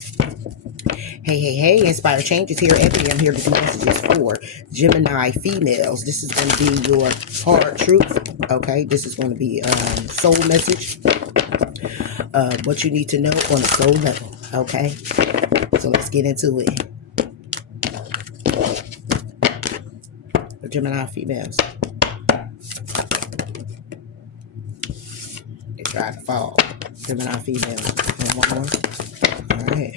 Hey, Inspire Changes here. Ebony, I'm here to do messages for Gemini females. This is going to be your hard truth, okay? This is going to be soul message, what you need to know on a soul level, okay? So let's get into it. The Gemini females. They tried to fall. Gemini females. One more. All right.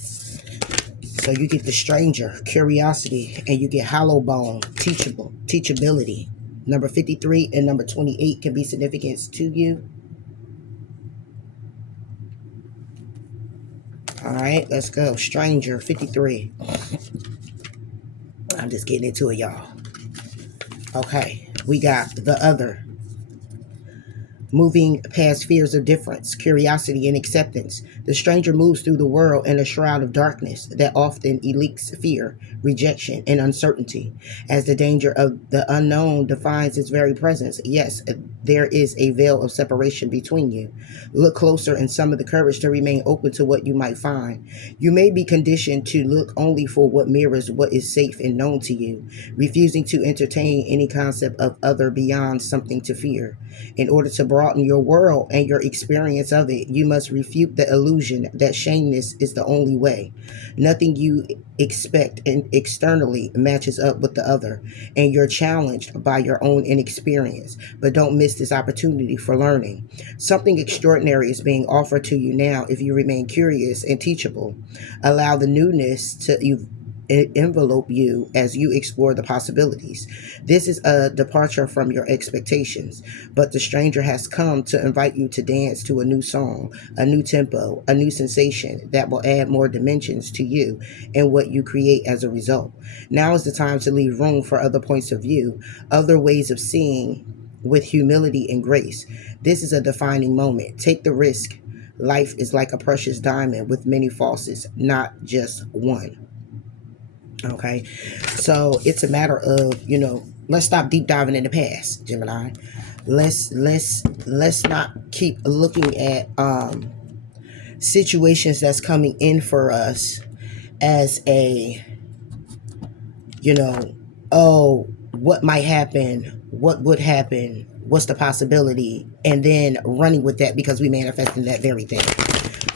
So you get the stranger, curiosity, and you get hollow bone, teachability. Number 53 and number 28 can be significance to you. All right, let's go. Stranger, 53. I'm just getting into it, y'all. Okay, we got the other. Moving past fears of difference, curiosity, and acceptance, the stranger moves through the world in a shroud of darkness that often elicits fear, rejection, and uncertainty. As the danger of the unknown defines its very presence, yes, there is a veil of separation between you. Look closer and summon the courage to remain open to what you might find. You may be conditioned to look only for what mirrors what is safe and known to you, refusing to entertain any concept of other beyond something to fear. In order to broaden your world and your experience of it, you must refute the illusion that sameness is the only way. Nothing you expect externally matches up with the other, and you're challenged by your own inexperience. But don't miss this opportunity for learning. Something extraordinary is being offered to you now if you remain curious and teachable. Allow the newness to envelope you as you explore the possibilities. This is a departure from your expectations, but the stranger has come to invite you to dance to a new song, a new tempo, a new sensation that will add more dimensions to you and what you create as a result. Now is the time to leave room for other points of view, other ways of seeing with humility and grace. This is a defining moment. Take the risk. Life is like a precious diamond with many faucets, not just one. Okay, so it's a matter of, let's stop deep diving in the past, Gemini. Let's not keep looking at situations that's coming in for us as a, oh, what might happen, what would happen, what's the possibility, and then running with that because we manifested that very thing.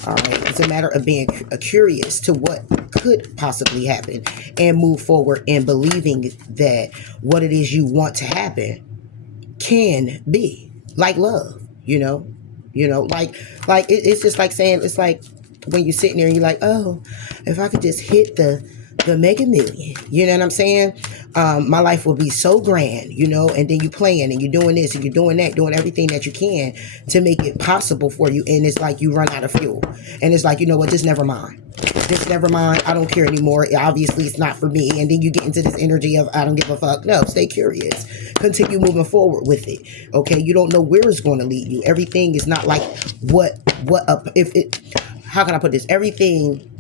All right, it's a matter of being curious to what could possibly happen and move forward and believing that what it is you want to happen can be, like love, it's just like saying, it's like when you're sitting there and you're like, oh, if I could just hit the mega million, you know what I'm saying? My life will be so grand, and then you playing and you're doing this and you're doing that, doing everything that you can to make it possible for you. And it's like you run out of fuel and it's like, you know what, just never mind. Just never mind. I don't care anymore. Obviously, it's not for me. And then you get into this energy of, I don't give a fuck. No, stay curious. Continue moving forward with it. Okay. You don't know where it's going to lead you. Everything is not like how can I put this? Everything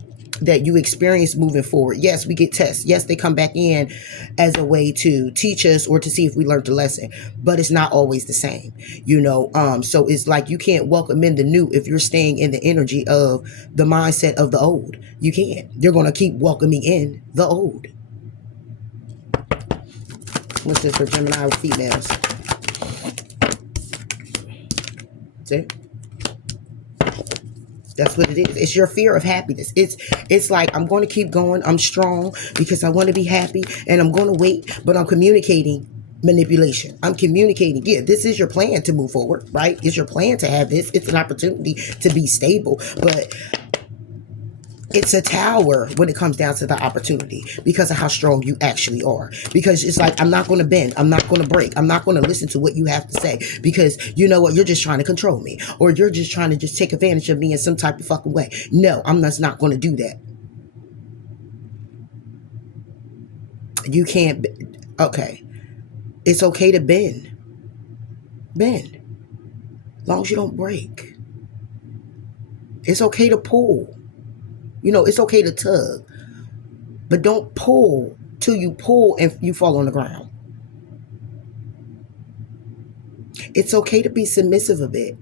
that you experience moving forward. Yes, we get tests. Yes, they come back in as a way to teach us or to see if we learned the lesson, but it's not always the same, so it's like you can't welcome in the new if you're staying in the energy of the mindset of the old. You can't. You're going to keep welcoming in the old. What's this for Gemini females? See? That's what it is. It's your fear of happiness. It's like, I'm going to keep going. I'm strong because I want to be happy and I'm going to wait, but I'm communicating manipulation. I'm communicating. Yeah, this is your plan to move forward, right? It's your plan to have this. It's an opportunity to be stable, but it's a tower when it comes down to the opportunity because of how strong you actually are. Because it's like, I'm not going to bend. I'm not going to break. I'm not going to listen to what you have to say because you know what? You're just trying to control me or you're just trying to just take advantage of me in some type of fucking way. No, I'm just not going to do that. You can't. Okay. It's okay to bend. Bend. As long as you don't break. It's okay to pull. It's okay to tug. But don't pull till you pull and you fall on the ground. It's okay to be submissive a bit.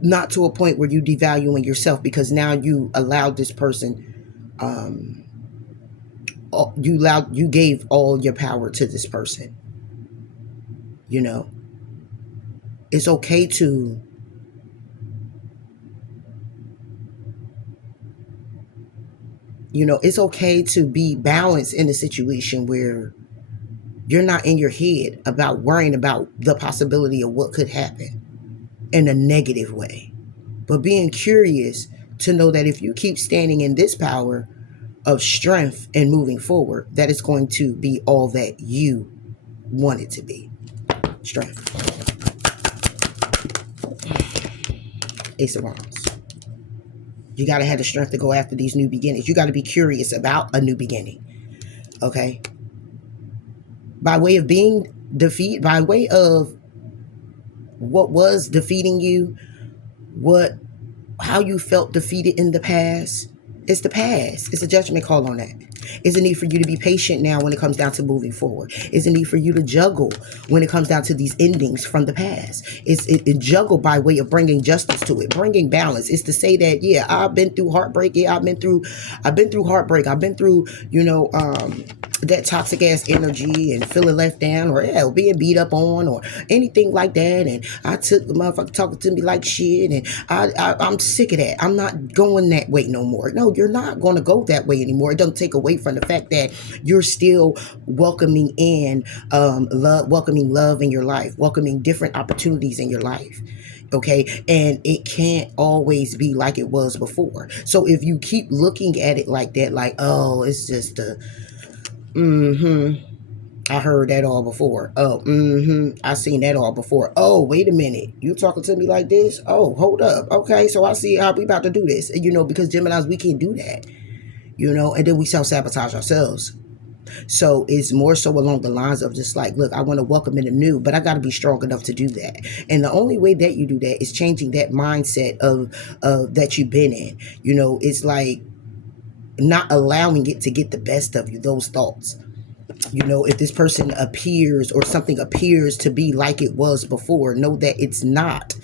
not to a point where you devaluing yourself, because now you allowed this person, um, you gave all your power to this person. You know, it's okay to, it's okay to be balanced in a situation where you're not in your head about worrying about the possibility of what could happen in a negative way, but being curious to know that if you keep standing in this power of strength and moving forward, that it's going to be all that you want it to be. Strength. Ace of Wands. You got to have the strength to go after these new beginnings. You got to be curious about a new beginning. Okay? By way of being defeated, by way of what was defeating you, how you felt defeated in the past. It's the past. It's a judgment call on that. It's a need for you to be patient now when it comes down to moving forward. It's a need for you to juggle when it comes down to these endings from the past. It juggle by way of bringing justice to it, bringing balance. It's to say that, yeah, I've been through heartbreak. Yeah, I've been through heartbreak. I've been through, that toxic ass energy and feeling left down, or being beat up on, or anything like that. And I took the motherfucker talking to me like shit, and I'm sick of that. I'm not going that way no more. No, you're not going to go that way anymore. It doesn't take away from the fact that you're still welcoming in welcoming love in your life, welcoming different opportunities in your life. Okay, and it can't always be like it was before. So if you keep looking at it like that, like, oh, it's just a I heard that all before. Oh, I seen that all before. Oh, wait a minute. You talking to me like this? Oh, hold up. Okay, so I see how we about to do this. Because Geminis, we can't do that. And then we self-sabotage ourselves. So it's more so along the lines of just like, look, I want to welcome in the new, but I got to be strong enough to do that. And the only way that you do that is changing that mindset of that you've been in. It's like not allowing it to get the best of you, those thoughts. If this person appears or something appears to be like it was before, know that it's not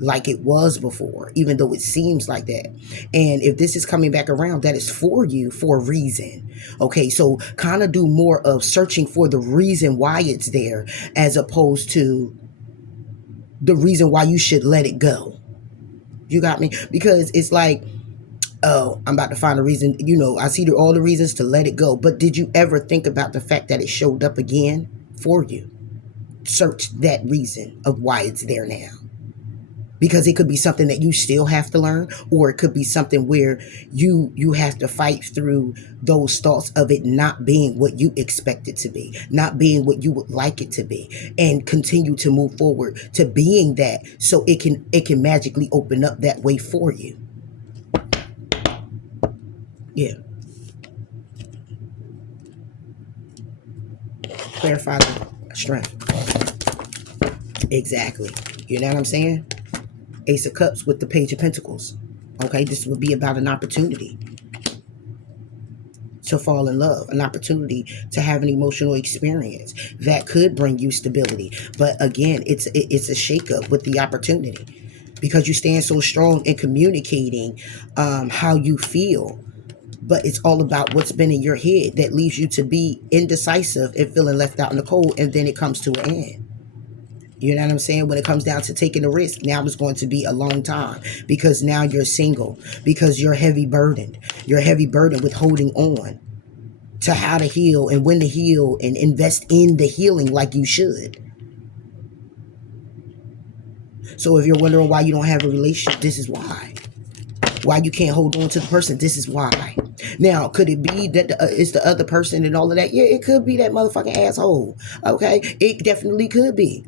like it was before, even though it seems like that. And if this is coming back around, that is for you for a reason. Okay, so kind of do more of searching for the reason why it's there, as opposed to the reason why you should let it go. You got me? Because it's like, oh, I'm about to find a reason. I see all the reasons to let it go. But did you ever think about the fact that it showed up again for you? Search that reason of why it's there now. Because it could be something that you still have to learn, or it could be something where you have to fight through those thoughts of it not being what you expect it to be, not being what you would like it to be, and continue to move forward to being that, so it can magically open up that way for you. Yeah. Clarify the strength. Exactly. You know what I'm saying? Ace of Cups with the Page of Pentacles. Okay, this would be about an opportunity to fall in love, an opportunity to have an emotional experience that could bring you stability. But again, it's a shakeup with the opportunity, because you stand so strong in communicating how you feel. But it's all about what's been in your head that leaves you to be indecisive and feeling left out in the cold, and then it comes to an end. You know what I'm saying? When it comes down to taking a risk, now it's going to be a long time, because now you're single, because you're heavy burdened. You're heavy burdened with holding on to how to heal and when to heal and invest in the healing like you should. So if you're wondering why you don't have a relationship, this is why. Why you can't hold on to the person, this is why. Now, could it be that it's the other person and all of that? Yeah, it could be that motherfucking asshole. Okay, it definitely could be.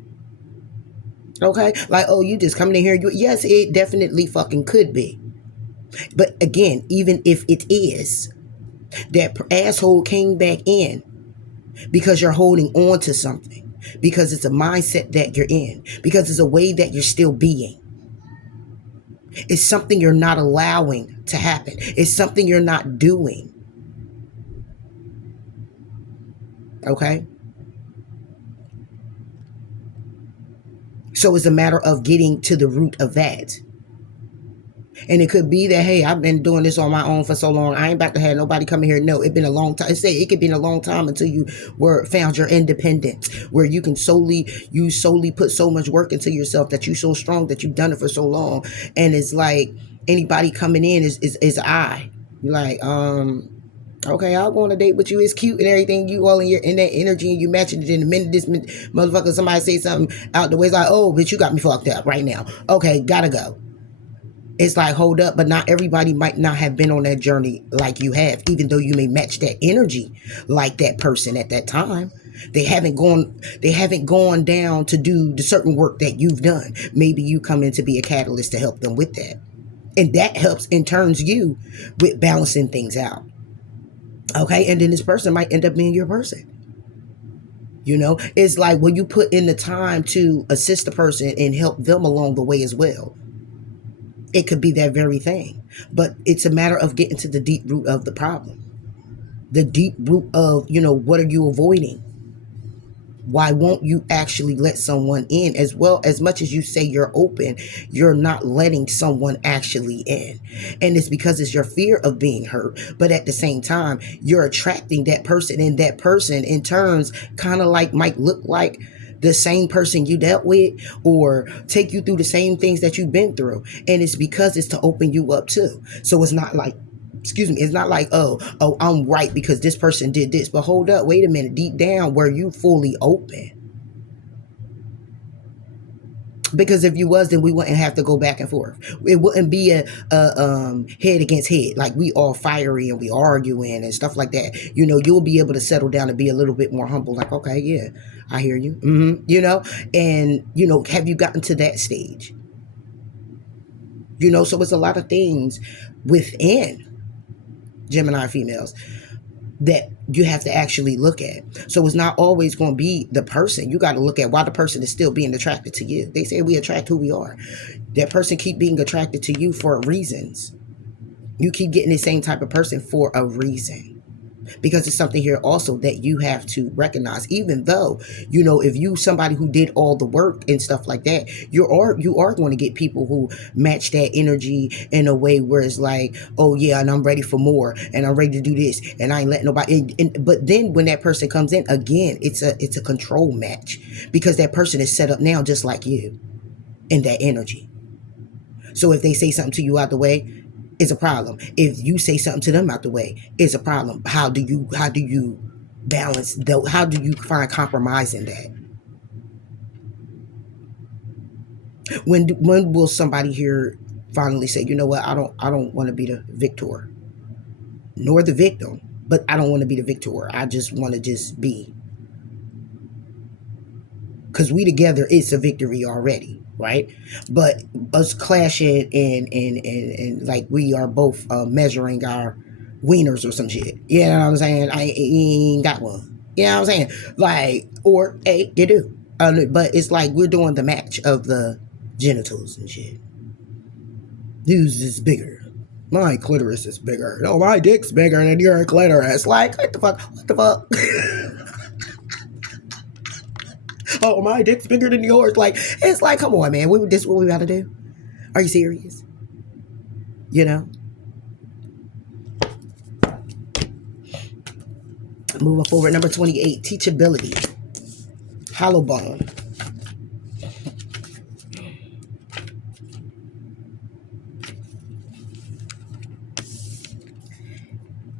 Okay, like, oh, you just coming in here. Yes, it definitely fucking could be. But again, even if it is, that asshole came back in because you're holding on to something, because it's a mindset that you're in, because it's a way that you're still being. It's something you're not allowing to happen. It's something you're not doing. Okay? So it's a matter of getting to the root of that. And it could be that, hey, I've been doing this on my own for so long. I ain't about to have nobody come in here. No, it's been a long time. Say it could be a long time until you found your independence, where you solely put so much work into yourself that you're so strong that you've done it for so long. And it's like anybody coming in is I. You're like, okay, I'll go on a date with you. It's cute and everything. You all in that energy and you matching it. In the minute this motherfucker, somebody say something out the way, it's like, oh, bitch, you got me fucked up right now. Okay, gotta go. It's like, hold up, but not everybody might not have been on that journey like you have, even though you may match that energy like that person at that time. They haven't gone down to do the certain work that you've done. Maybe you come in to be a catalyst to help them with that. And that helps and turns you with balancing things out. Okay, and then this person might end up being your person. It's like when you put in the time to assist the person and help them along the way as well. It could be that very thing. But it's a matter of getting to the deep root of the problem. The deep root of, what are you avoiding? Why won't you actually let someone in? As well, as much as you say you're open, you're not letting someone actually in. And it's because it's your fear of being hurt. But at the same time, you're attracting that person, and that person in turns kind of like might look like the same person you dealt with or take you through the same things that you've been through. And it's because it's to open you up too. So it's not like, it's not like, oh, I'm right because this person did this. But hold up, wait a minute. Deep down, were you fully open? Because if you was, then we wouldn't have to go back and forth. It wouldn't be a head against head, like we all fiery and we arguing and stuff like that. You'll be able to settle down and be a little bit more humble. Like, okay, yeah, I hear you. And have you gotten to that stage? So it's a lot of things within Gemini females that you have to actually look at. So it's not always going to be the person. You got to look at why the person is still being attracted to you. They say we attract who we are. That person keep being attracted to you for reasons. You keep getting the same type of person for a reason. Because it's something here also that you have to recognize. Even though, if you somebody who did all the work and stuff like that, you are going to get people who match that energy in a way where it's like, oh yeah, and I'm ready for more, and I'm ready to do this, and I ain't letting nobody. But then when that person comes in again, it's a control match because that person is set up now just like you in that energy. So if they say something to you out the way, it's a problem. If you say something to them out the way, it's a problem. How do you balance though? How do you find compromise in that? When will somebody here finally say, you know what, I don't want to be the victor nor the victim, but I don't want to be the victor. I just want to just be. Because we together, it's a victory already, right? But us clashing and like we are both measuring our wieners or some shit. You know what I'm saying? I ain't got one. You know what I'm saying? Like, or hey, you do. But it's like we're doing the match of the genitals and shit. Whose is bigger? My clitoris is bigger. No, my dick's bigger than your clitoris. Like, what the fuck? What the fuck? Oh, my dick's bigger than yours. Like, it's like, come on, man. This what we got to do? Are you serious? Moving forward, number 28, teachability. Hollow bone.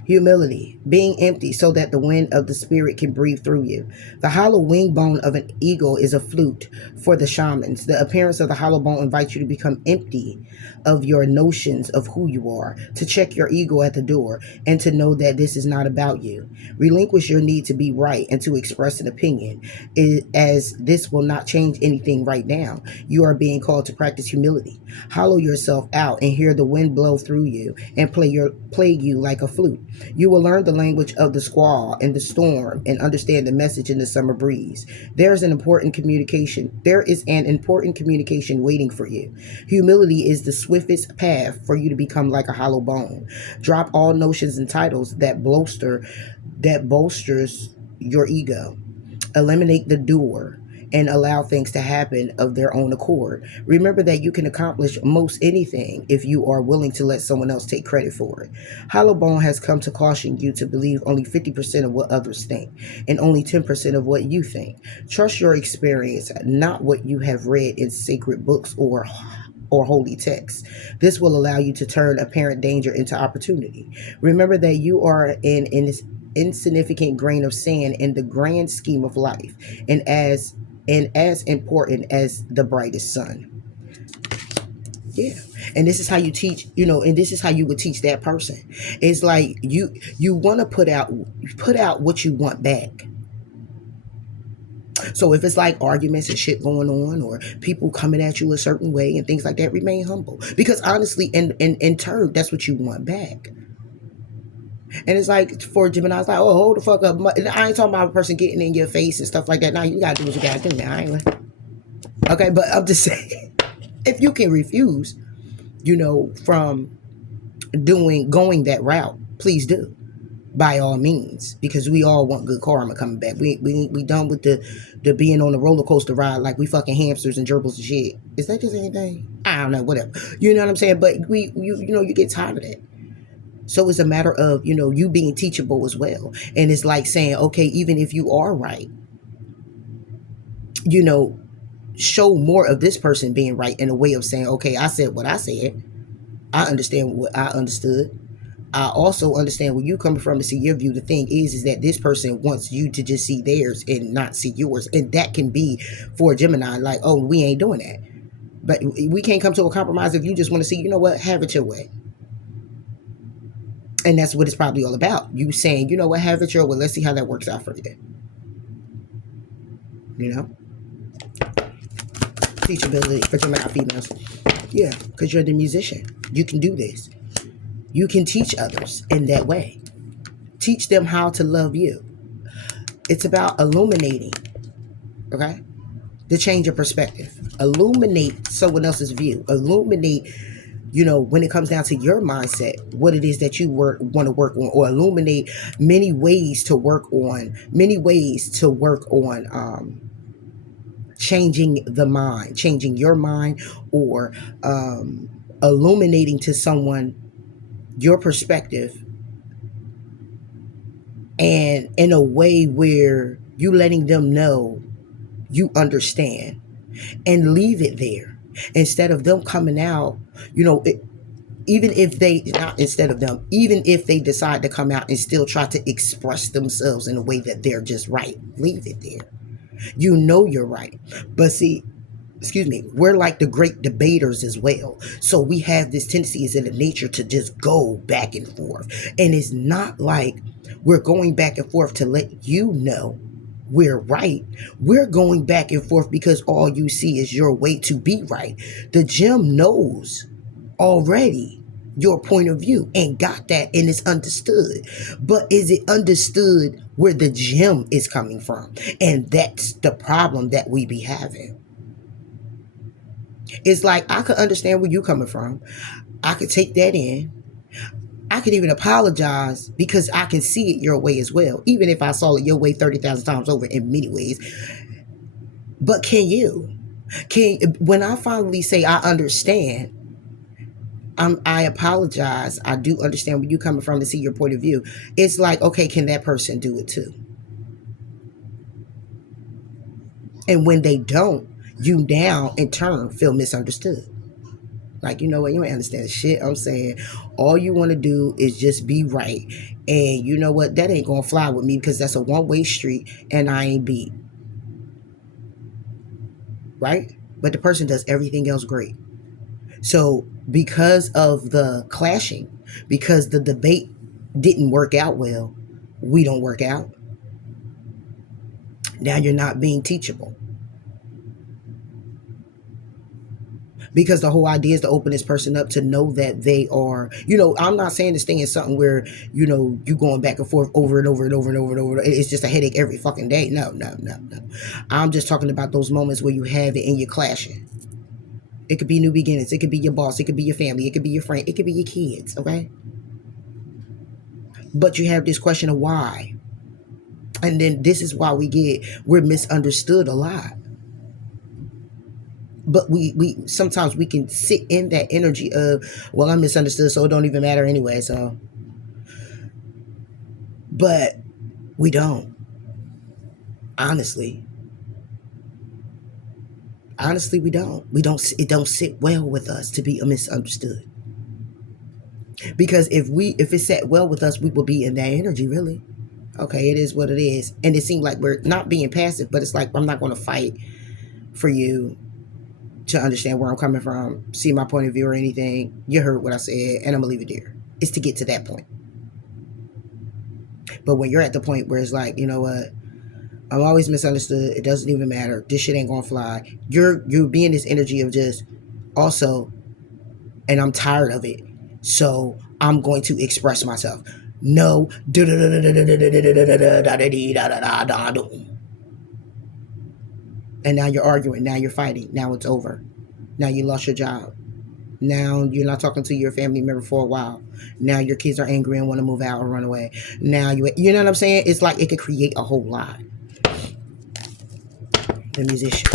Humility, being empty so that the wind of the spirit can breathe through you. The hollow wing bone of an eagle is a flute for the shamans. The appearance of the hollow bone invites you to become empty of your notions of who you are, to check your ego at the door, and to know that this is not about you. Relinquish your need to be right and to express an opinion, as this will not change anything right now. You are being called to practice humility. Hollow yourself out and hear the wind blow through you and play you like a flute. You will learn the language of the squall and the storm and understand the message in the summer breeze. There is an important communication waiting for you. Humility is the swiftest path for you to become like a hollow bone. Drop all notions and titles that bolsters your ego. Eliminate the doer and allow things to happen of their own accord. Remember that you can accomplish most anything if you are willing to let someone else take credit for it. Hollowbone has come to caution you to believe only 50% of what others think and only 10% of what you think. Trust your experience, not what you have read in sacred books or holy texts. This will allow you to turn apparent danger into opportunity. Remember that you are an insignificant grain of sand in the grand scheme of life, and as important as the brightest sun. Yeah. And this is how you teach, and this is how you would teach that person. It's like you want to put out what you want back. So if it's like arguments and shit going on, or people coming at you a certain way and things like that, remain humble. Because honestly, in turn, that's what you want back. And it's like for Gemini, it's like, oh, hold the fuck up. And I ain't talking about a person getting in your face and stuff like that. Now you gotta do what you gotta do. Now I ain't okay, but I'm just saying, if you can refuse, from going that route, please do. By all means, because we all want good karma coming back. We done with the being on the roller coaster ride like we fucking hamsters and gerbils and shit. Is that just anything? I don't know, whatever. You know what I'm saying? But you get tired of that. So it's a matter of you being teachable as well. And it's like saying, okay, even if you are right, show more of this person being right in a way of saying, okay, I said what I said. I understand what I understood. I also understand where you coming from to see your view. The thing is that this person wants you to just see theirs and not see yours. And that can be for a Gemini, like, oh, we ain't doing that. But we can't come to a compromise if you just want to see, have it your way. And that's what it's probably all about. You saying, have it your way. Let's see how that works out for you. Teachability for Gemini females. Yeah, because you're the musician. You can do this. You can teach others in that way. Teach them how to love you. It's about illuminating, okay? To change your perspective. Illuminate someone else's view. Illuminate, when it comes down to your mindset, what it is that you want to work on, or illuminate many ways to work on, changing the mind, changing your mind, or illuminating to someone your perspective, and in a way where you letting them know you understand, and leave it there instead of them coming out, even if they decide to come out and still try to express themselves in a way that they're just right, leave it there. You're right. But see, we're like the great debaters as well. So we have this tendency, is in the nature, to just go back and forth. And it's not like we're going back and forth to let you know we're right. We're going back and forth because all you see is your way to be right. The gem knows already your point of view and got that, and it's understood. But is it understood where the gem is coming from? And that's the problem that we be having. It's like, I could understand where you coming from. I could take that in. I could even apologize because I can see it your way as well, even if I saw it your way 30,000 times over in many ways. But can you? When I finally say I understand, I apologize, I do understand where you coming from to see your point of view. It's like, okay, can that person do it too? And when they don't, you now in turn feel misunderstood. Like, you know what, you ain't understand shit I'm saying. All you want to do is just be right. And you know what, that ain't gonna fly with me because that's a one-way street and I ain't beat. Right? But the person does everything else great. So because of the clashing, because the debate didn't work out well, we don't work out. Now you're not being teachable. Because the whole idea is to open this person up to know that they are, I'm not saying this thing is something where, you going back and forth over and over and over and over and over. It's just a headache every fucking day. No. I'm just talking about those moments where you have it and you're clashing. It could be new beginnings. It could be your boss. It could be your family. It could be your friend. It could be your kids, okay? But you have this question of why. And then this is why we're misunderstood a lot. But we sometimes we can sit in that energy of, well, I'm misunderstood, so it don't even matter anyway. So, but we don't. Honestly, we don't. We don't. It don't sit well with us to be misunderstood. Because if it sat well with us, we would be in that energy. Really, okay, it is what it is, and it seems like we're not being passive, but it's like I'm not going to fight for you to understand where I'm coming from, see my point of view or anything. You heard what I said, and I'm gonna leave it there. It's to get to that point. But when you're at the point where it's like, you know what, I'm always misunderstood. It doesn't even matter. This shit ain't gonna fly. You're being this energy of just also, and I'm tired of it. So I'm going to express myself. No. And now you're arguing. Now you're fighting. Now it's over. Now you lost your job. Now you're not talking to your family member for a while. Now your kids are angry and want to move out or run away. Now you know what I'm saying? It's like it could create a whole lot. The musician.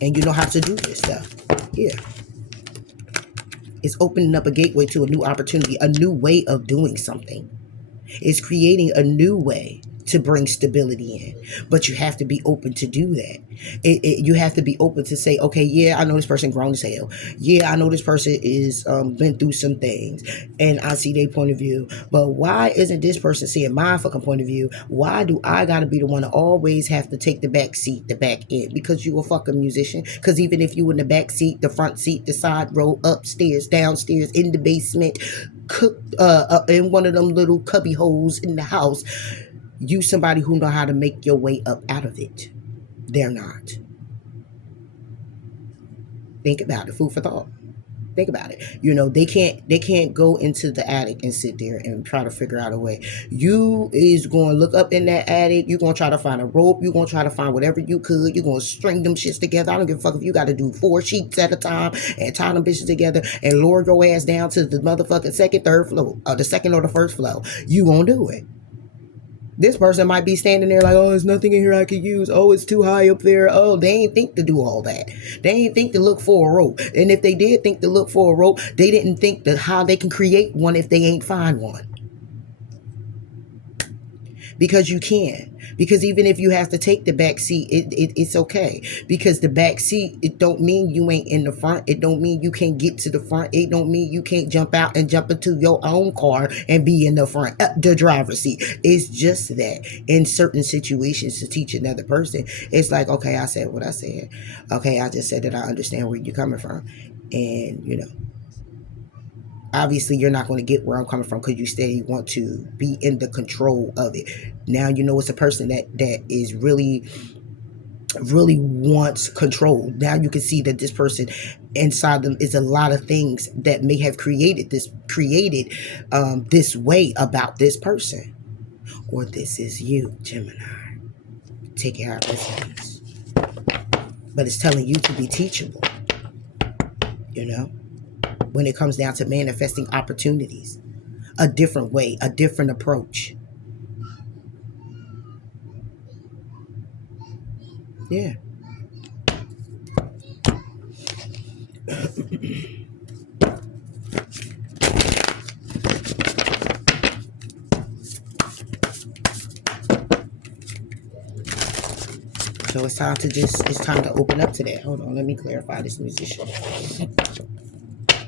And you know how to do this stuff. Yeah. It's opening up a gateway to a new opportunity, a new way of doing something. It's creating a new way to bring stability in. But you have to be open to do that. You have to be open to say, okay, yeah, I know this person grown as hell. Yeah, I know this person is been through some things, and I see their point of view. But why isn't this person seeing my fucking point of view? Why do I gotta be the one to always have to take the back seat, the back end? Because you a fucking musician. Because even if you in the back seat, the front seat, the side row, upstairs, downstairs, in the basement, cook in one of them little cubby holes in the house, you somebody who know how to make your way up out of it. They're not. Think about it. Food for thought. Think about it. You know, they can't go into the attic and sit there and try to figure out a way. You is going to look up in that attic. You're going to try to find a rope. You're going to try to find whatever you could. You're going to string them shits together. I don't give a fuck if you got to do 4 sheets at a time and tie them bitches together and lower your ass down to the motherfucking second, third floor, or the second or the first floor. You going to do it. This person might be standing there like, oh, there's nothing in here I could use. Oh, it's too high up there. Oh, they ain't think to do all that. They ain't think to look for a rope. And if they did think to look for a rope, they didn't think that how they can create one if they ain't find one. Because you can. Because even if you have to take the back seat, it's okay. Because the back seat, it don't mean you ain't in the front. It don't mean you can't get to the front. It don't mean you can't jump out and jump into your own car and be in the front, the driver's seat. It's just that in certain situations to teach another person, it's like, okay, I said what I said. Okay, I just said that I understand where you're coming from. And, you know, obviously you're not going to get where I'm coming from because you steady want to be in the control of it. Now you know it's a person that is really wants control. Now you can see that this person inside them is a lot of things that may have created this way about this person. Or this is you, Gemini. Take it how it resonates. But it's telling you to be teachable, you know, when it comes down to manifesting opportunities. A different way, a different approach. Yeah. So it's time to open up to that. Hold on, let me clarify this musician.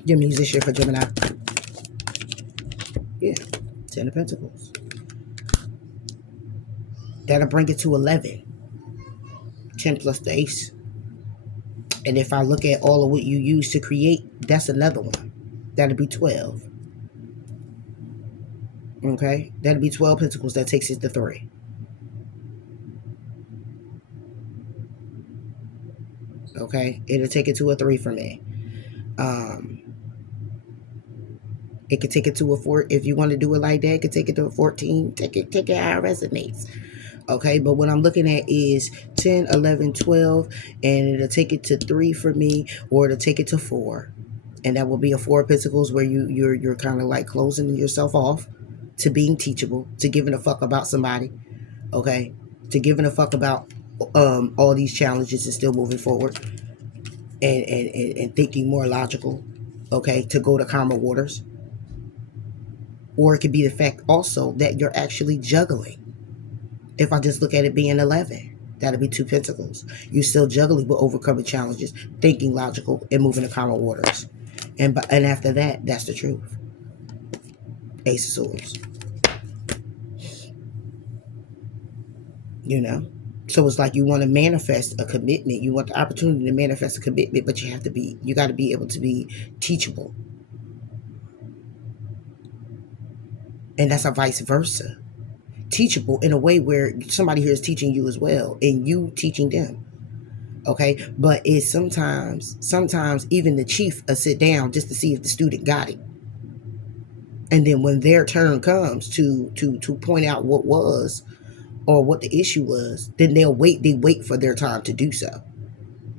Your musician for Gemini. Yeah. 10 of Pentacles. That'll bring it to 11. 10 plus the ace. And if I look at all of what you use to create, that's another one. That'll be 12. Okay? That'll be 12 pentacles. That takes it to 3. Okay? It'll take it to a 3 for me. It could take it to a 4. If you want to do it like that, it could take it to a 14. Take it how it resonates. Okay, but what I'm looking at is 10, 11, 12, and it'll take it to 3 for me, or it'll take it to 4. And that will be a 4 of Pentacles where you're kind of like closing yourself off to being teachable, to giving a fuck about somebody, okay, to giving a fuck about all these challenges and still moving forward. and thinking more logical, okay, to go to calmer waters. Or it could be the fact also that you're actually juggling. If I just look at it being 11, that'll be 2 pentacles. You're still juggling with overcoming challenges, thinking logical, and moving to calmer waters. And after that, that's the truth. Ace of Swords. You know? So it's like you want to manifest a commitment. You want the opportunity to manifest a commitment, but you got to be able to be teachable. And that's a vice versa. Teachable in a way where somebody here is teaching you as well, and you teaching them. Okay, but it's sometimes even the chief will sit down just to see if the student got it, and then when their turn comes to point out what was or what the issue was, then they wait for their time to do so,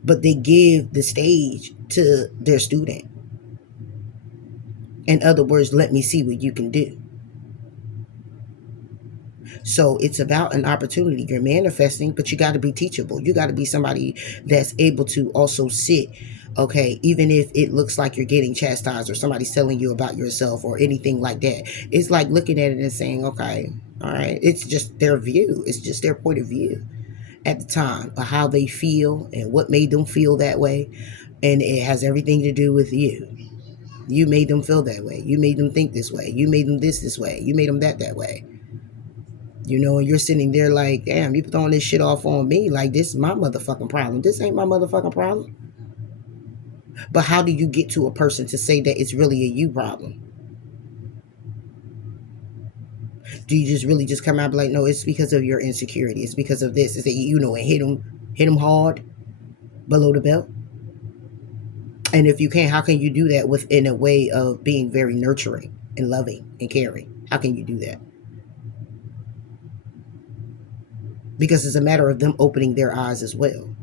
but they give the stage to their student. In other words, let me see what you can do. So it's about an opportunity. You're manifesting, but you got to be teachable. You got to be somebody that's able to also sit, okay, even if it looks like you're getting chastised or somebody's telling you about yourself or anything like that. It's like looking at it and saying, okay, all right, it's just their view. It's just their point of view at the time of how they feel and what made them feel that way. And it has everything to do with you. You made them feel that way. You made them think this way. You made them this way. You made them that way. You know, and you're sitting there like, damn, you throwing this shit off on me. Like, this is my motherfucking problem. This ain't my motherfucking problem. But how do you get to a person to say that it's really a you problem? Do you just really just come out and be like, no, it's because of your insecurity. It's because of this. It's that, you know, and hit them hard below the belt? And if you can't, how can you do that within a way of being very nurturing and loving and caring? How can you do that? Because it's a matter of them opening their eyes as well.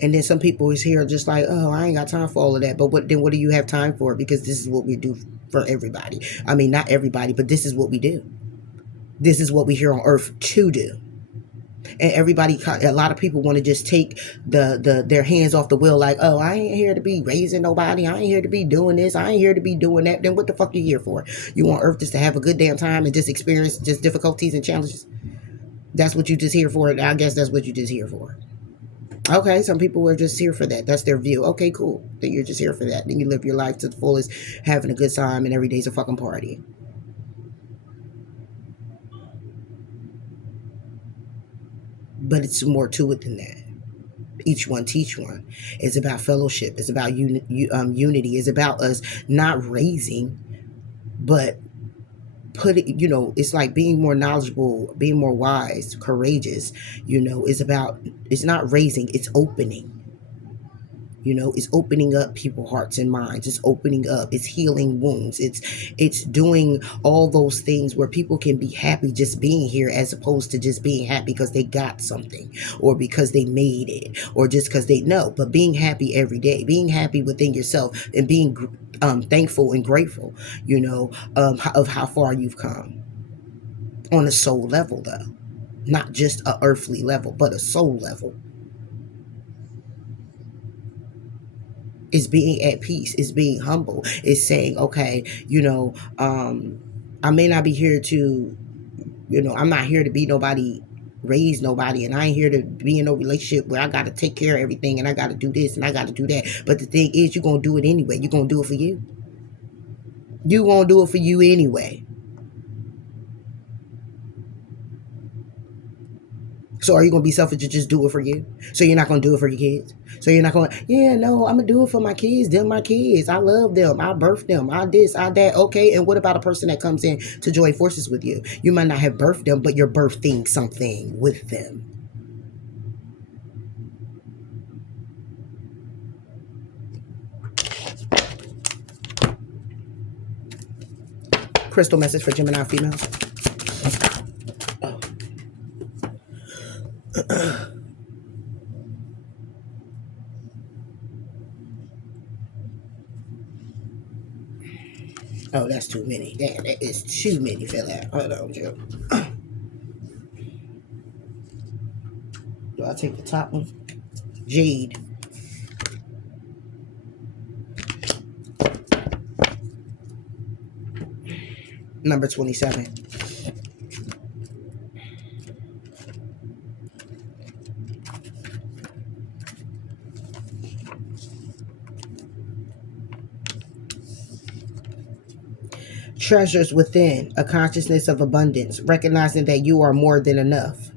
And then some people is here just like, oh, I ain't got time for all of that. But what do you have time for? Because this is what we do for everybody. I mean, not everybody, but this is what we do. This is what we here on earth to do. And a lot of people want to just take their hands off the wheel, like, oh, I ain't here to be raising nobody. I ain't here to be doing this. I ain't here to be doing that. Then what the fuck are you here for? You want earth just to have a good damn time and just experience just difficulties and challenges? That's what you just here for. I guess that's what you just here for. Okay, some people are just here for that. That's their view. Okay, cool. Then you're just here for that. Then you live your life to the fullest, having a good time, and every day's a fucking party. But it's more to it than that. Each one teach one. It's about fellowship. It's about unity. It's about us not raising, but it's like being more knowledgeable, being more wise, courageous. It's not raising, it's opening. It's opening up people's hearts and minds. It's opening up. It's healing wounds. It's doing all those things where people can be happy just being here, as opposed to just being happy because they got something or because they made it or just because they know. But being happy every day, being happy within yourself, and being thankful and grateful, of how far you've come on a soul level, though, not just a earthly level, but a soul level. Is being at peace, is being humble, is saying, okay, I may not be here to, I'm not here to be nobody, raise nobody, and I ain't here to be in no relationship where I got to take care of everything and I got to do this and I got to do that. But the thing is, you're going to do it anyway. You're going to do it for you. You're going to do it for you anyway. So are you going to be selfish to just do it for you? So you're not going to do it for your kids? So you're not going, yeah, no, I'm going to do it for my kids. They're my kids. I love them. I birthed them. I this, I that. Okay, and what about a person that comes in to join forces with you? You might not have birthed them, but you're birthing something with them. Crystal message for Gemini females. Oh, that's too many. Damn, that is too many for that. Hold on, Joe. Do I take the top one? Jade. Number 27. Treasures within, a consciousness of abundance, recognizing that you are more than enough.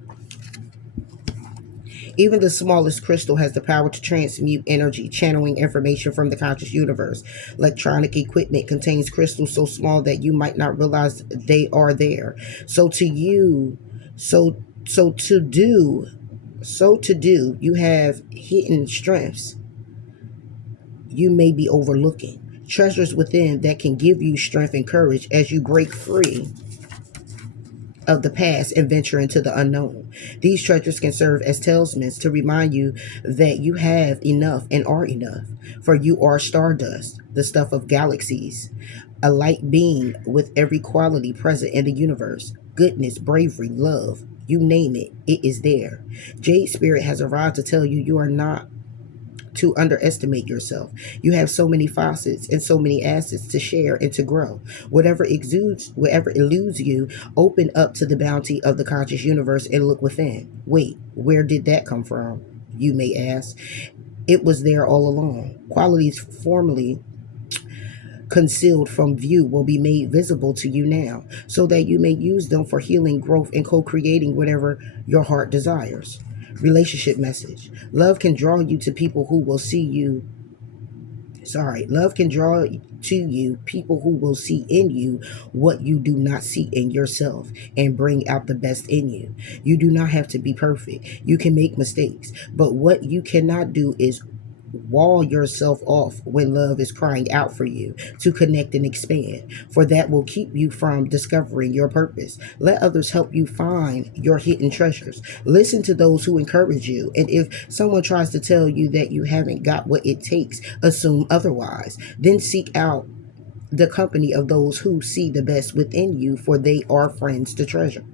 Even the smallest crystal has the power to transmute energy, channeling information from the conscious universe. Electronic equipment contains crystals so small that you might not realize they are there. So to you, so so to do, you have hidden strengths you may be overlooking. Treasures within that can give you strength and courage as you break free of the past and venture into the unknown. These treasures can serve as talismans to remind you that you have enough and are enough. For you are stardust, the stuff of galaxies, a light being with every quality present in the universe. Goodness, bravery, love, you name it, it is there. Jade Spirit has arrived to tell you you are not to underestimate yourself. You have so many facets and so many assets to share and to grow. Whatever eludes you, open up to the bounty of the conscious universe and look within. Wait, where did that come from? You may ask. It was there all along. Qualities formerly concealed from view will be made visible to you now, so that you may use them for healing, growth, and co-creating whatever your heart desires. Relationship message. Love can draw to you people who will see in you what you do not see in yourself and bring out the best in you. You do not have to be perfect. You can make mistakes, but what you cannot do is wall yourself off when love is crying out for you to connect and expand, for that will keep you from discovering your purpose. Let others help you find your hidden treasures. Listen to those who encourage you, and if someone tries to tell you that you haven't got what it takes, assume otherwise. Then seek out the company of those who see the best within you, for they are friends to treasure.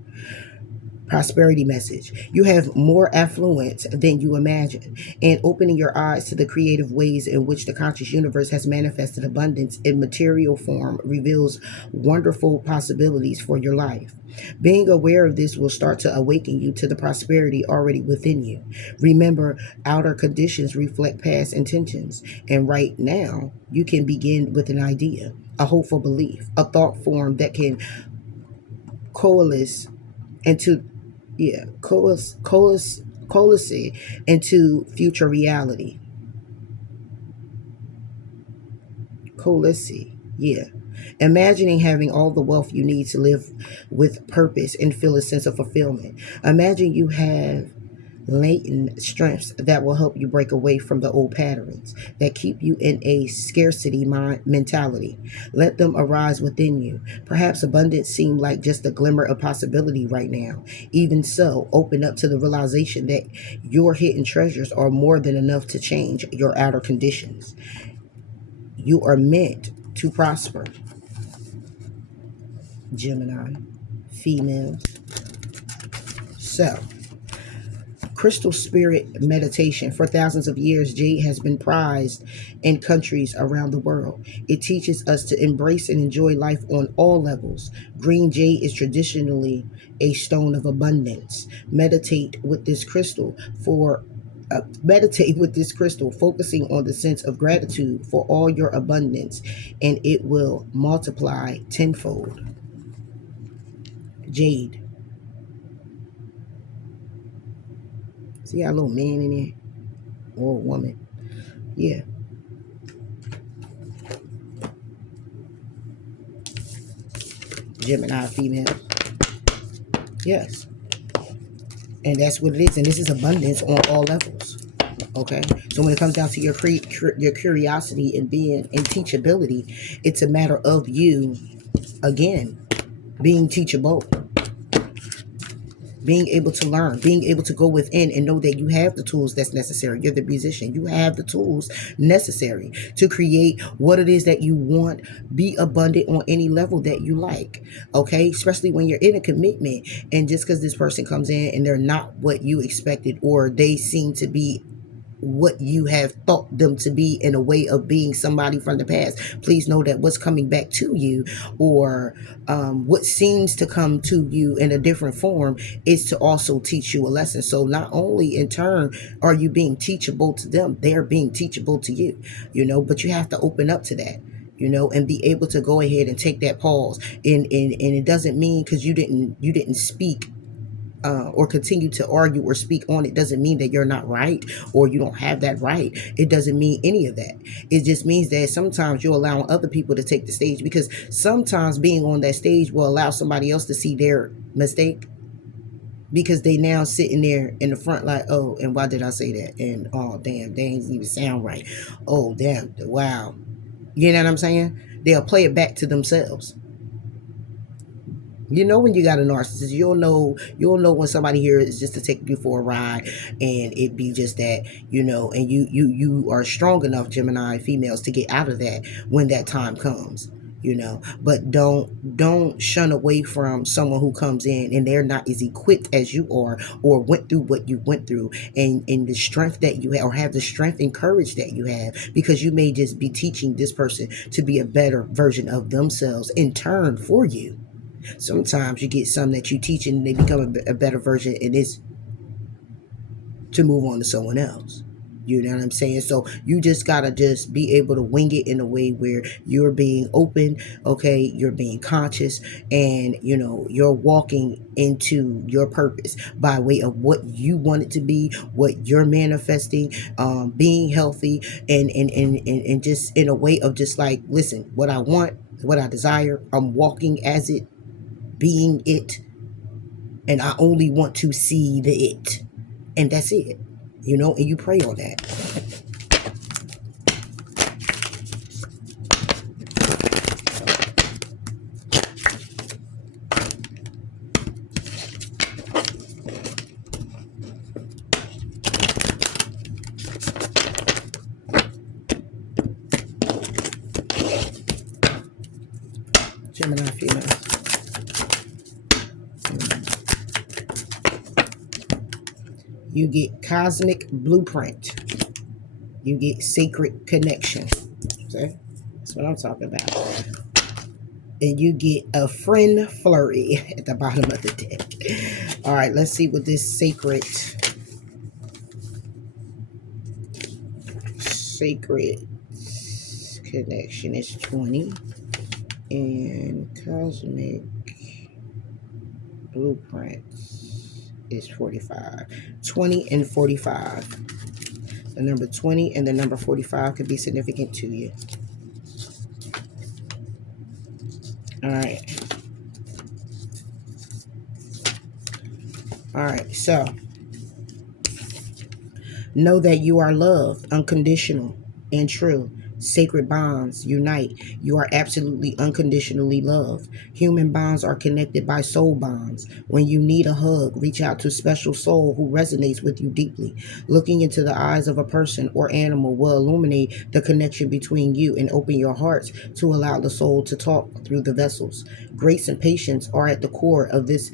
Prosperity message. You have more affluence than you imagine, and opening your eyes to the creative ways in which the conscious universe has manifested abundance in material form reveals wonderful possibilities for your life. Being aware of this will start to awaken you to the prosperity already within you. Remember, outer conditions reflect past intentions, and right now you can begin with an idea, a hopeful belief, a thought form that can coalesce into coalesce into future reality. Coalesce, yeah. Imagining having all the wealth you need to live with purpose and feel a sense of fulfillment. Imagine you have latent strengths that will help you break away from the old patterns that keep you in a scarcity mentality. Let them arise within you. Perhaps abundance seems like just a glimmer of possibility right now. Even so, open up to the realization that your hidden treasures are more than enough to change your outer conditions. You are meant to prosper. Gemini, females. So, crystal spirit meditation. For thousands of years, jade has been prized in countries around the world. It teaches us to embrace and enjoy life on all levels. Green jade is traditionally a stone of abundance. Meditate with this crystal, focusing on the sense of gratitude for all your abundance, and it will multiply tenfold. Jade. See our little man in there? Or a woman. Yeah. Gemini female. Yes. And that's what it is. And this is abundance on all levels. Okay. So when it comes down to your curiosity and being and teachability, it's a matter of you, again, being teachable, being able to learn, being able to go within and know that you have the tools that's necessary. You're the musician. You have the tools necessary to create what it is that you want. Be abundant on any level that you like. Okay? Especially when you're in a commitment, and just because this person comes in and they're not what you expected, or they seem to be what you have thought them to be in a way of being somebody from the past. Please know that what's coming back to you, or what seems to come to you in a different form, is to also teach you a lesson. So not only in turn are you being teachable to them, they're being teachable to you, but you have to open up to that, and be able to go ahead and take that pause. And it doesn't mean because you didn't speak, or continue to argue or speak on it, doesn't mean that you're not right or you don't have that right. It doesn't mean any of that. It just means that sometimes you're allowing other people to take the stage, because sometimes being on that stage will allow somebody else to see their mistake, because they now sitting there in the front like, oh, and why did I say that? And oh, damn, they ain't even sound right. Oh, damn, wow. You know what I'm saying? They'll play it back to themselves. When you got a narcissist, you'll know when somebody here is just to take you for a ride, and it be just that, and you are strong enough, Gemini females, to get out of that when that time comes. But don't shun away from someone who comes in and they're not as equipped as you are, or went through what you went through, and the strength that you have, or have the strength and courage that you have, because you may just be teaching this person to be a better version of themselves in turn for you. Sometimes you get some that you teach and they become a better version, and it's to move on to someone else. You know what I'm saying? So you just gotta just be able to wing it in a way where you're being open, okay? You're being conscious, and you're walking into your purpose by way of what you want it to be, what you're manifesting, being healthy, and just in a way of just like, listen, what I want, what I desire, I'm walking as it, being it, and I only want to see the it, and that's it, and you pray on that. Gemini female. You get cosmic blueprint. You get sacred connection. See? That's what I'm talking about. And you get a friend flurry at the bottom of the deck. All right, let's see what this sacred connection is. 20, and cosmic blueprint is 45. 20 and 45. The number 20 and the number 45 could be significant to you. All right. All right, so know that you are loved, unconditional, and true. Sacred bonds unite. You are absolutely unconditionally loved. Human bonds are connected by soul bonds. When you need a hug, reach out to a special soul who resonates with you deeply. Looking into the eyes of a person or animal will illuminate the connection between you and open your hearts to allow the soul to talk through the vessels. Grace and patience are at the core of this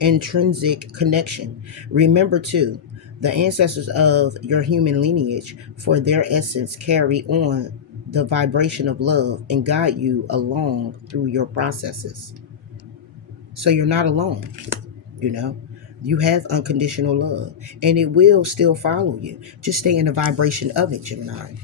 intrinsic connection. Remember, too, the ancestors of your human lineage, for their essence, carry on the vibration of love and guide you along through your processes. So you're not alone, you know. You have unconditional love, and it will still follow you. Just stay in the vibration of it, Gemini.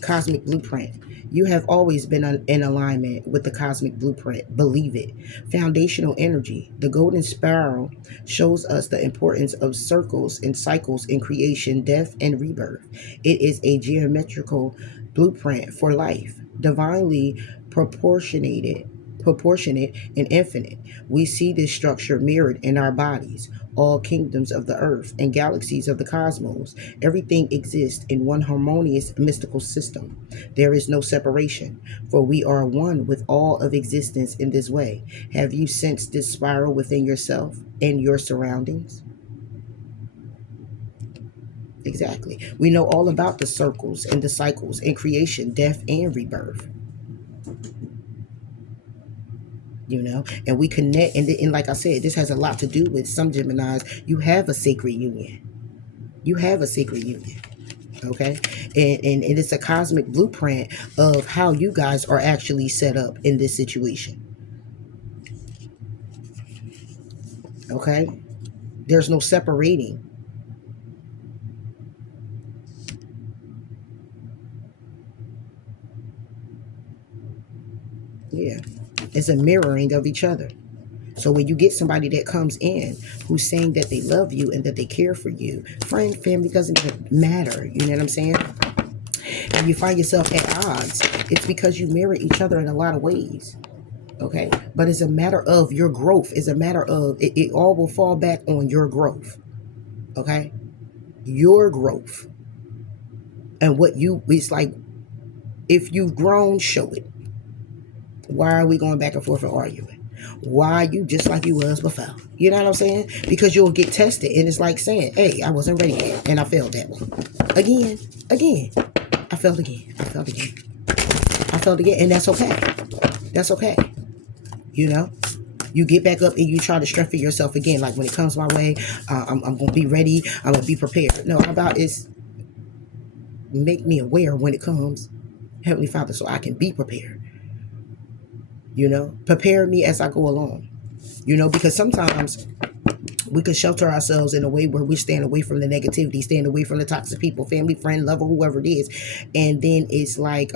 Cosmic blueprint. You have always been in alignment with the cosmic blueprint. Believe it. Foundational energy. The golden spiral shows us the importance of circles and cycles in creation, death, and rebirth. It is a geometrical blueprint for life, divinely proportionate and infinite. We see this structure mirrored in our bodies, all kingdoms of the earth and galaxies of the cosmos. Everything exists in one harmonious mystical system. There is no separation, for we are one with all of existence in this way. Have you sensed this spiral within yourself and your surroundings? Exactly. We know all about the circles and the cycles in creation, death, and rebirth. And we connect, and like I said, this has a lot to do with some Geminis. You have a sacred union. You have a secret union. Okay. And it's a cosmic blueprint of how you guys are actually set up in this situation. Okay. There's no separating. Yeah. It's a mirroring of each other. So when you get somebody that comes in who's saying that they love you and that they care for you, friend, family doesn't even matter. You know what I'm saying? And you find yourself at odds, it's because you mirror each other in a lot of ways. Okay. But it's a matter of your growth. It's a matter of it all will fall back on your growth. Okay. Your growth. And it's like, if you've grown, show it. Why are we going back and forth and arguing? Why are you just like you was before? You know what I'm saying? Because you'll get tested, and it's like saying, hey, I wasn't ready yet, and I failed that one. Again. I failed again. I failed again, and that's okay. That's okay. You know? You get back up and you try to strengthen yourself again. Like, when it comes my way, I'm going to be ready. I'm going to be prepared. No, how about is make me aware when it comes, Heavenly Father, so I can be prepared. You know, prepare me as I go along. You know, because sometimes we can shelter ourselves in a way where we stand away from the negativity, stand away from the toxic people, family, friend, lover, whoever it is. And then it's like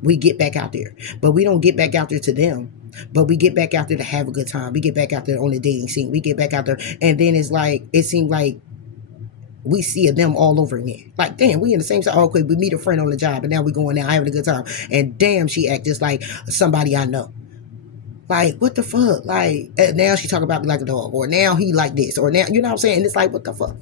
we get back out there. But we don't get back out there to them. But we get back out there to have a good time. We get back out there on the dating scene. We get back out there. And then it's like, it seems like we see them all over again. Like, damn, we in the same side. Oh, okay, we meet a friend on the job, and now we going out having a good time. And damn, she act just like somebody I know. Like, what the fuck? Like, now she talking about me like a dog, or now he like this, or now, you know what I'm saying? And it's like, what the fuck?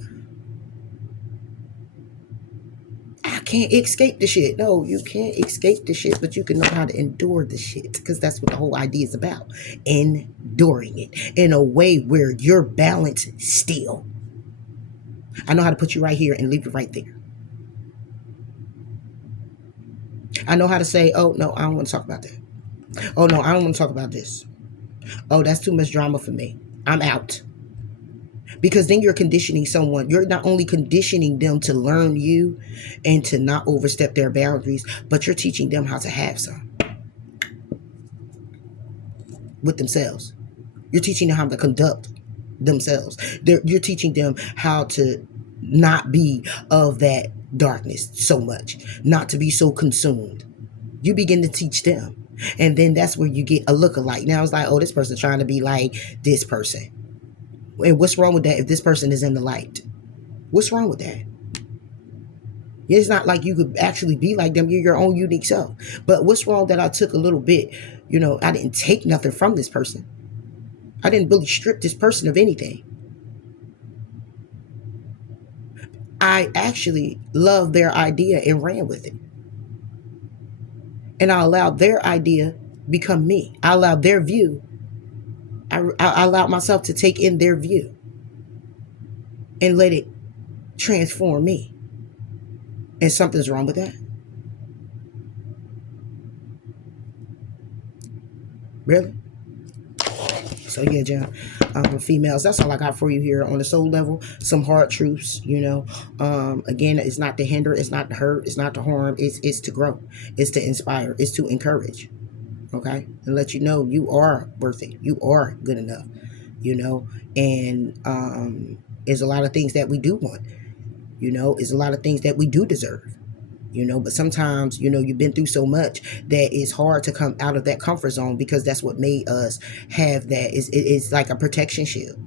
I can't escape the shit. No, you can't escape the shit, but you can know how to endure the shit, because that's what the whole idea is about. Enduring it in a way where you're balanced still. I know how to put you right here and leave you right there. I know how to say, oh, no, I don't want to talk about that. Oh, no, I don't want to talk about this. Oh, that's too much drama for me. I'm out. Because then you're conditioning someone. You're not only conditioning them to learn you and to not overstep their boundaries, but you're teaching them how to have some with themselves. You're teaching them how to conduct themselves. You're teaching them how to not be of that darkness so much, not to be so consumed. You begin to teach them. And then that's where you get a lookalike. Now it's like, oh, this person's trying to be like this person. And what's wrong with that if this person is in the light? What's wrong with that? It's not like you could actually be like them. You're your own unique self. But what's wrong that I took a little bit, I didn't take nothing from this person. I didn't really strip this person of anything. I actually loved their idea and ran with it. And I allowed their idea become me. I allowed their view. I allowed myself to take in their view and let it transform me. And something's wrong with that. Really? So yeah, John, females, that's all I got for you here on the soul level. Some hard truths, Again, it's not to hinder, it's not to hurt, it's not to harm, it's to grow, it's to inspire, it's to encourage. Okay, and let you know you are worth it, you are good enough, and there's a lot of things that we do want, there's a lot of things that we do deserve. But sometimes, you've been through so much that it's hard to come out of that comfort zone, because that's what made us have that. It's like a protection shield.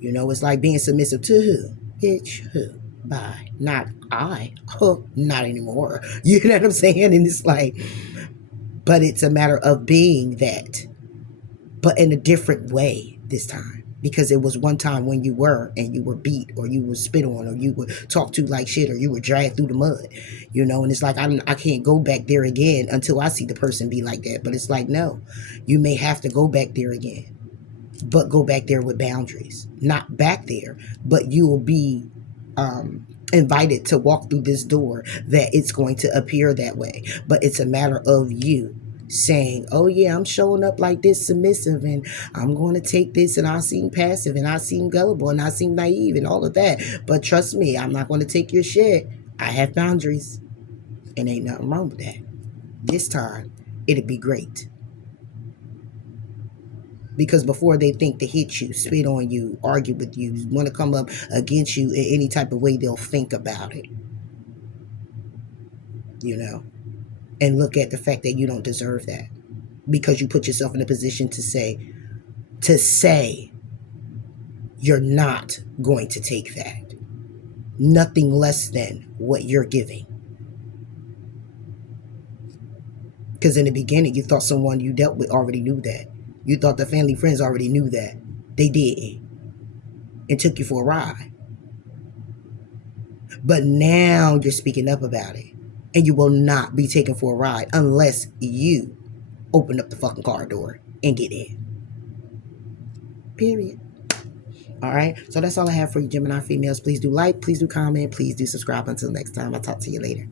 It's like being submissive to who? Bitch, who? Bye. Not I. Huh, not anymore. You know what I'm saying? And it's like, but it's a matter of being that, but in a different way this time. Because it was one time when you were beat, or you were spit on, or you were talked to like shit, or you were dragged through the mud, and it's like, I can't go back there again until I see the person be like that. But it's like, no, you may have to go back there again, but go back there with boundaries. Not back there, but you will be invited to walk through this door that it's going to appear that way. But it's a matter of you saying, oh yeah, I'm showing up like this submissive and I'm going to take this and I seem passive and I seem gullible and I seem naive and all of that. But trust me, I'm not going to take your shit. I have boundaries and ain't nothing wrong with that. This time, it'd be great. Because before they think to hit you, spit on you, argue with you, want to come up against you in any type of way, they'll think about it, you know, and look at the fact that you don't deserve that because you put yourself in a position to say you're not going to take that. Nothing less than what you're giving. Because in the beginning, you thought someone you dealt with already knew that. You thought the family friends already knew that. They didn't. And took you for a ride. But now you're speaking up about it. And you will not be taken for a ride unless you open up the fucking car door and get in. Period. All right. So that's all I have for you, Gemini females. Please do like, please do comment, please do subscribe. Until next time, I'll talk to you later.